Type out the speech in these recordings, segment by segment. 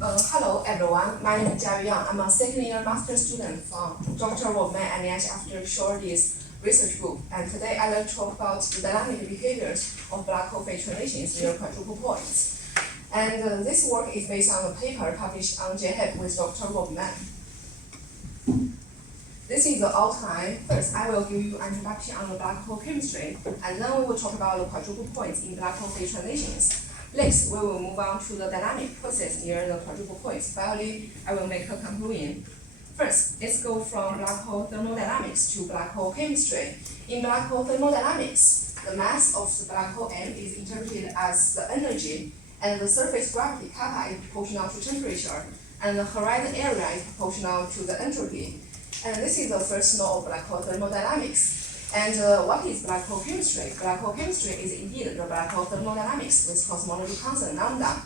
Hello everyone, my name is Jia Yang. I'm a second year master student from Dr. Wang and after Shorty's research group. And today I will talk about the dynamic behaviors of black hole phase transitions near quadruple points. And this work is based on a paper published on JHEP with Dr. Wang. This is the outline. First, I will give you an introduction on the black hole chemistry, and then we will talk about the quadruple points in black hole phase transitions. Next, we will move on to the dynamic process near the quadruple points. Finally, I will make a conclusion. First, let's go from black hole thermodynamics to black hole chemistry. In black hole thermodynamics, the mass of the black hole M is interpreted as the energy, and the surface gravity kappa is proportional to temperature, and the horizon area is proportional to the entropy. And this is the first law of black hole thermodynamics. And what is black hole chemistry? Black hole chemistry is indeed the black hole thermodynamics with cosmology constant lambda.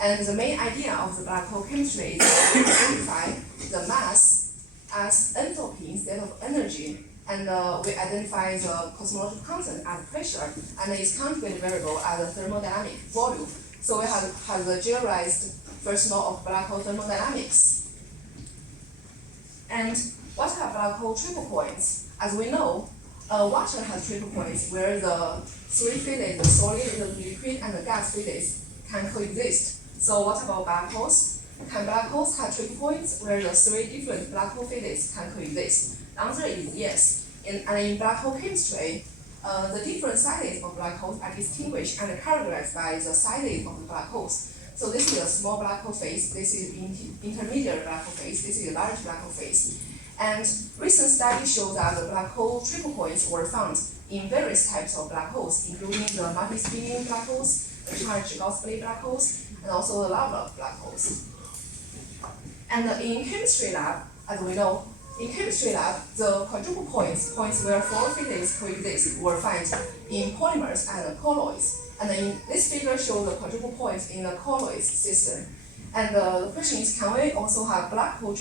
And the main idea of the black hole chemistry is to identify the mass as entropy instead of energy. And we identify the cosmological constant as pressure and its conjugate variable as the thermodynamic volume. So we have the generalized first law of black hole thermodynamics. And what are black hole triple points? As we know, water has triple points where the three phases, the solid, the liquid, and the gas phases, can coexist. So what about black holes? Can black holes have triple points where the three different black hole phases can coexist? The answer is yes. And in black hole chemistry, the different sizes of black holes are distinguished and characterized by the sizes of the black holes. So this is a small black hole phase, this is intermediate black hole phase, this is a large black hole phase. And recent studies show that the black hole triple points were found in various types of black holes, including the multi-spinning black holes, the charged Gauss-Split black holes, and also the lava black holes. And in chemistry lab, as we know, in chemistry lab, the quadruple points where four phases coexist, were found in polymers and colloids. And in this figure shows the quadruple points in the colloid system. And the question is, can we also have black hole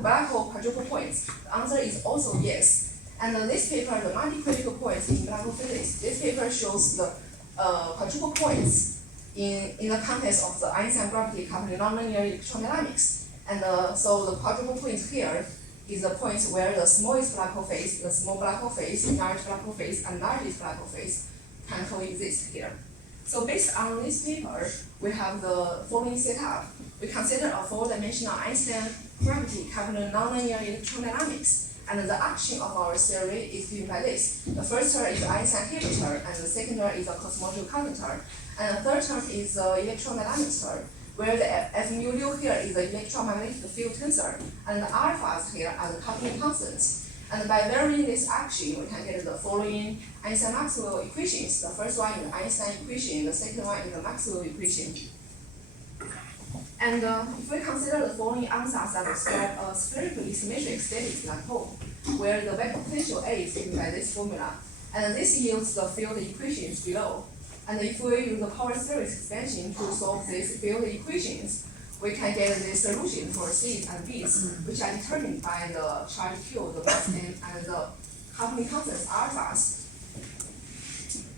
black hole quadruple points? The answer is also yes. And this paper, the multi-critical points in black hole physics, this paper shows the quadruple points in the context of the Einstein gravity coupling nonlinear electron dynamics. And so the quadruple point here is the point where the smallest black hole phase, the small black hole phase, large black hole phase, and largest black hole phase can coexist here. So based on this paper, we have the following setup. We consider a four-dimensional Einstein gravity coupling nonlinear electron dynamics, and the action of our theory is given by this. The first term is the Einstein Hubble term, and the second term is the cosmological constant term, and the third term is the electron dynamics term, where the F mu nu here is the electromagnetic field tensor, and the alphas here are the coupling constants. And by varying this action, we can get the following Einstein-Maxwell equations. The first one is the Einstein equation, the second one is the Maxwell equation. And if we consider the following ansatz that describe a spherically symmetric static black hole, where the vector potential A is given by this formula, and this yields the field equations below. And if we use the power series expansion to solve these field equations, we can get the solution for C's and B's, which are determined by the charge Q, the mass M, and the coupling constants alphas.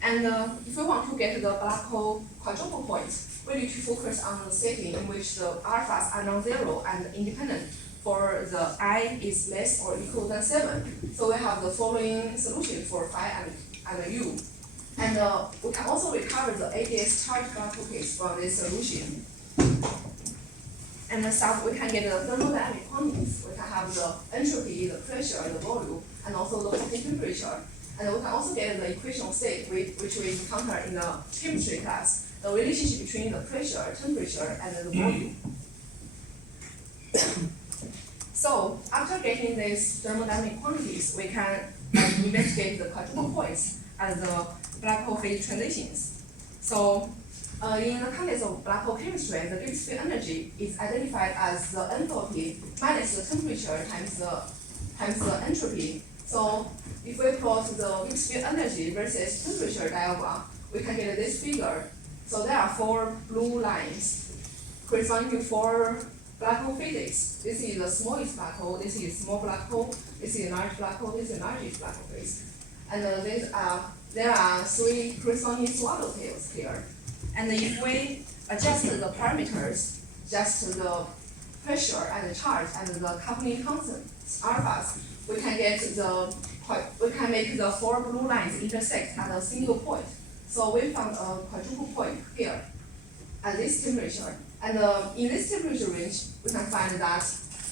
And if we want to get the black hole quadruple points, we need to focus on the setting in which the alphas are non-zero and independent for the I is less or equal than 7. So we have the following solution for phi and U. And we can also recover the ADS charge black hole case from this solution. And so we can get the thermodynamic quantities. We can have the entropy, the pressure, the volume, and also the working temperature. And we can also get the equation of state, which we encounter in the chemistry class, the relationship between the pressure, temperature, and the volume. So after getting these thermodynamic quantities, we can investigate the quadruple points and the black hole phase transitions. So in the context of black hole chemistry, the Gibbs field energy is identified as the enthalpy minus the temperature times the entropy. So if we plot the Gibbs field energy versus temperature diagram, we can get this figure. So there are four blue lines corresponding to four black hole phases. This is the smallest black hole, this is small black hole, this is large black hole, this is largest black hole phase. And there are three corresponding swallowtails here. And if we adjust the parameters just the pressure and the charge and the coupling constant alphas, we can make the four blue lines intersect at a single point. So we found a quadruple point here at this temperature. And in this temperature range, we can find that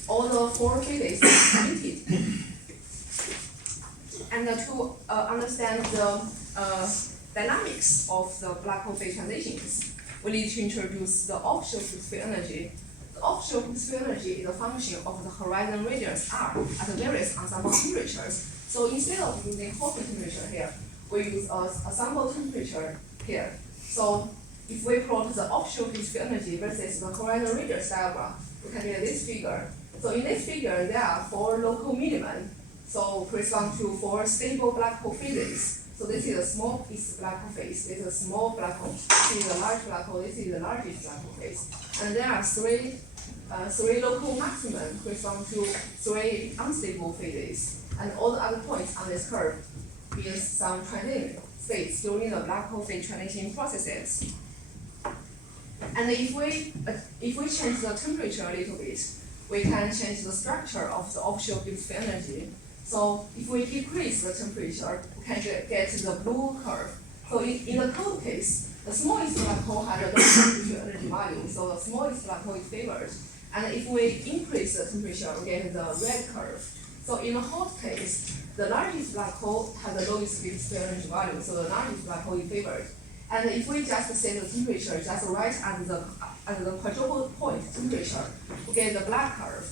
all the four phases are limited. And to understand the dynamics of the black hole phase transitions, we need to introduce the offshore Higgs energy. The offshore Higgs energy is a function of the horizon radius r at various ensemble temperatures. So instead of using Hawking temperature here, we use a ensemble temperature here. So if we plot the offshore Higgs energy versus the horizon radius diagram, we can get this figure. So in this figure, there are four local minimum, so correspond to four stable black hole phases. So this is a small black hole phase, this is a small black hole, this is a large black hole, this is the largest black hole phase. And there are three local maximum correspond to three unstable phases. And all the other points on this curve is some transient states during the black hole phase transition processes. And if we change the temperature a little bit, we can change the structure of the offshore Higgs energy. So if we decrease the temperature, we can get the blue curve. So in the cold case, the smallest black hole has a low temperature energy value, so the smallest black hole is favored. And if we increase the temperature, we get the red curve. So in the hot case, the largest black hole has the lowest Higgs energy value, so the largest black hole is favored. And if we just set the temperature just right at the quadruple point temperature, we get the black curve.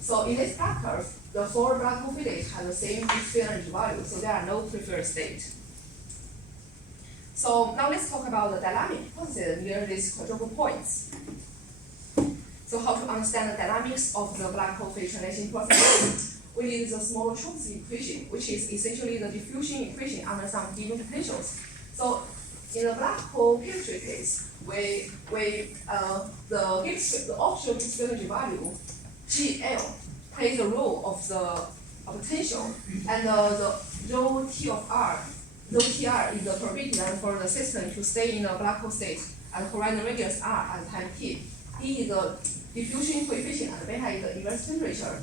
So in this black curve, the four black hole phases have the same Higgs energy value, so there are no preferred state. So now let's talk about the dynamic processes near these quadruple points. So how to understand the dynamics of the black hole phase transition process? We need the small-Chomsky equation, which is essentially the diffusion equation under some given potentials. So in the black hole chemistry case, the offshore Higgs energy value, GL, plays the role of the potential, and the rho T of R, rho TR is the probability for the system to stay in a black hole state at horizon radius R at time t. D is the diffusion coefficient, and beta is the inverse temperature.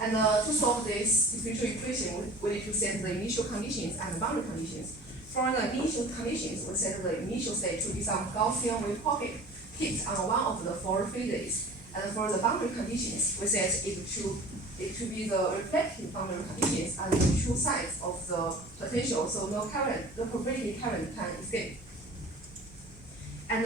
And to solve this diffusion equation, we need to set the initial conditions and the boundary conditions. For the initial conditions, we set the initial state to be some Gaussian wave pocket hit on one of the four phases. And for the boundary conditions, we set it to be the reflective boundary conditions and the two sides of the potential, so no probability current can escape. And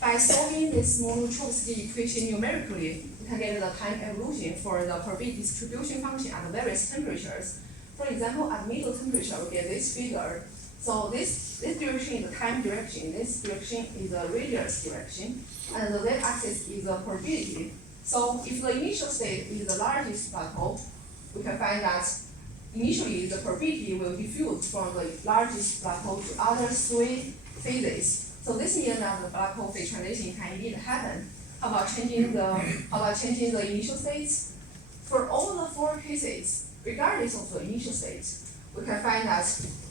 by solving this Chomsky equation numerically, we can get the time evolution for the probability distribution function at various temperatures. For example, at middle temperature, we get this figure. So this direction is the time direction, this direction is the radius direction, and the z-axis is the probability. So if the initial state is the largest black hole, we can find that initially the probability will diffuse from the largest black hole to other three phases. So this means that the black hole phase transition can indeed happen. How about changing the initial states? For all the four cases, regardless of the initial state, we can find that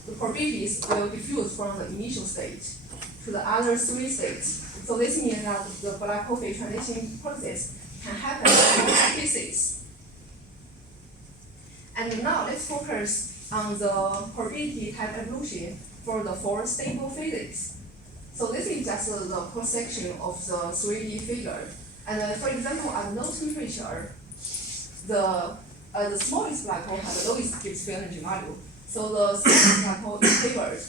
the probabilities will diffuse from the initial state to the other three states. So this means that the black hole phase transition process can happen in all cases. And now let's focus on the probability type evolution for the four stable phases. So this is just the cross-section of the 3D figure. And for example, at low temperature, the smallest black hole has the lowest Higgs energy value. So the smallest black hole is favored.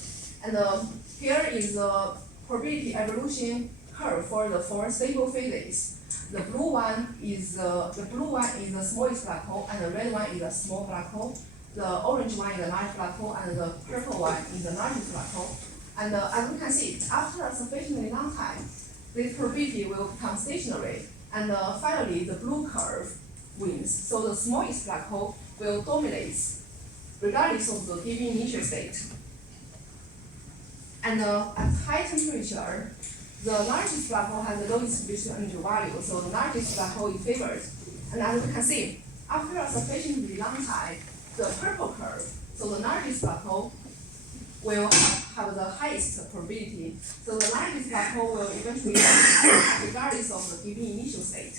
And here is the probability evolution curve for the four stable phases. The blue one is the smallest black hole, and the red one is a small black hole. The orange one is a large black hole, and the purple one is the largest black hole. And as we can see, after a sufficiently long time, this probability will become stationary, and finally the blue curve wins. So the smallest black hole will dominate, regardless of the given initial state. And at high temperature, the largest black hole has the lowest Higgs energy value, so the largest black hole is favored. And as we can see, after a sufficiently long time, the purple curve, so the largest black hole, will have the highest probability. So the largest black hole will eventually vanish regardless of the given initial state.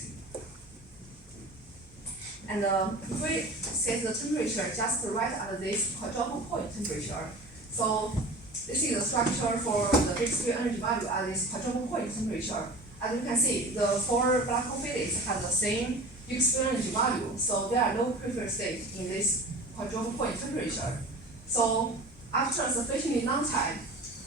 And if we set the temperature just right at this quadruple point temperature, so this is the structure for the fixed field energy value at this quadruple point temperature. As you can see, the 4 black hole physics have the same fixed field energy value, so there are no preferred state in this quadruple point temperature. So after sufficiently long time,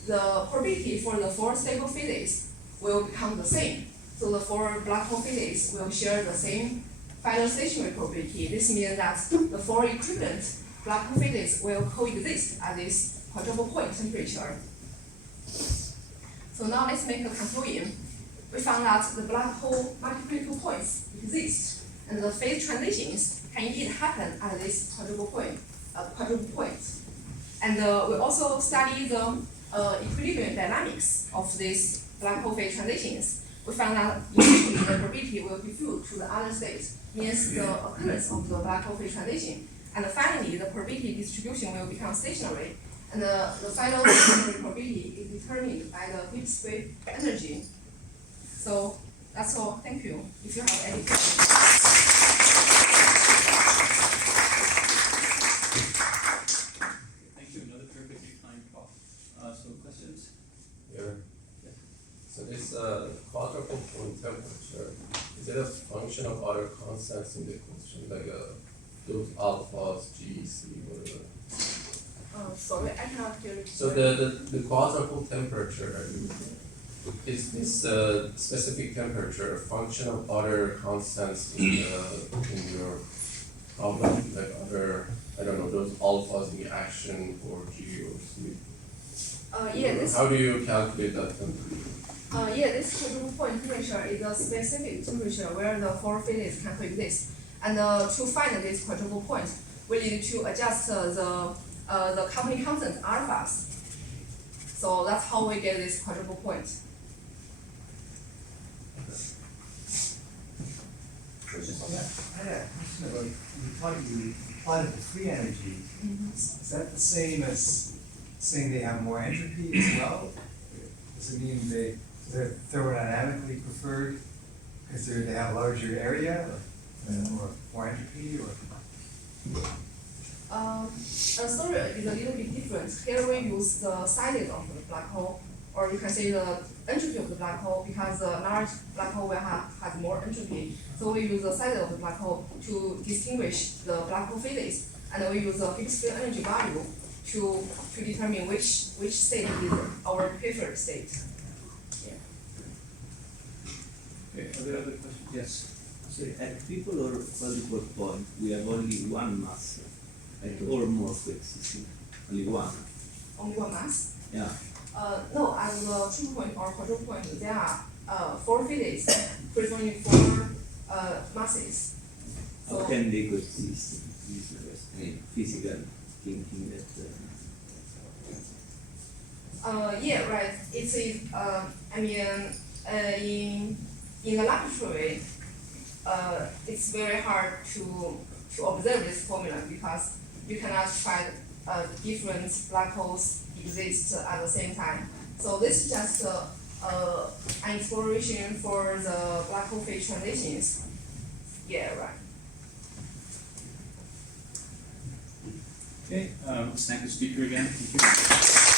the probability for the 4 stable physics will become the same. So the 4 black hole physics will share the same final stationary probability. This means that the 4 equivalent black hole physics will coexist at this quadruple point temperature. So now let's make a conclusion. We found that the black hole multiple points exist, and the phase transitions can indeed happen at this quadruple point. And we also studied the equilibrium dynamics of these black hole phase transitions. We found that initially the probability will diffuse to the other state, means the occurrence of the black hole phase transition. And finally, the probability distribution will become stationary, and the final stationary probability is determined by the fixed field energy. So that's all. Thank you. If you have any questions. Thank you. Another perfectly timed talk. So questions? Here. So this quadruple point temperature, is it a function of other constants in the equation, like those alphas, G, C, whatever? Sorry, I cannot hear you. So the quadruple temperature, is this specific temperature a function of other constants in your problem, like other, I don't know, those alphas in the action or G or C? How do you calculate that temperature? This quadruple point temperature is a specific temperature where the 4 physics can coexist. And to find this quadruple point, we need to adjust the coupling constant alphas. So that's how we get this quadruple point. Just on that, I had a question about, you plotted the free energy. Is that the same as saying they have more entropy as well? Does it mean they're thermodynamically preferred because they have a larger area or more entropy? Story is a little bit different. Here we use the sizes of the black hole, or you can say the entropy of the black hole, because the large black hole will have more entropy. So we use the size of the black hole to distinguish the black hole physics, and we use the fixed field energy value to determine which state is our preferred state. Yeah. Okay, are there other questions? Yes. So at triple or quadruple point, we have only one mass, right? Or more flexibility, only one. Only one mass? Yeah. No, at the triple point or quadruple point, there are 4 physics corresponding 4 masses. So How can they coexist? I mean, physical thinking that. yeah, right. It's I mean, in the laboratory, it's very hard to observe this formula because you cannot find different black holes exist at the same time. So this is just an exploration for the black hole phase transitions. Yeah, right. Okay, let's thank the speaker again. Thank you.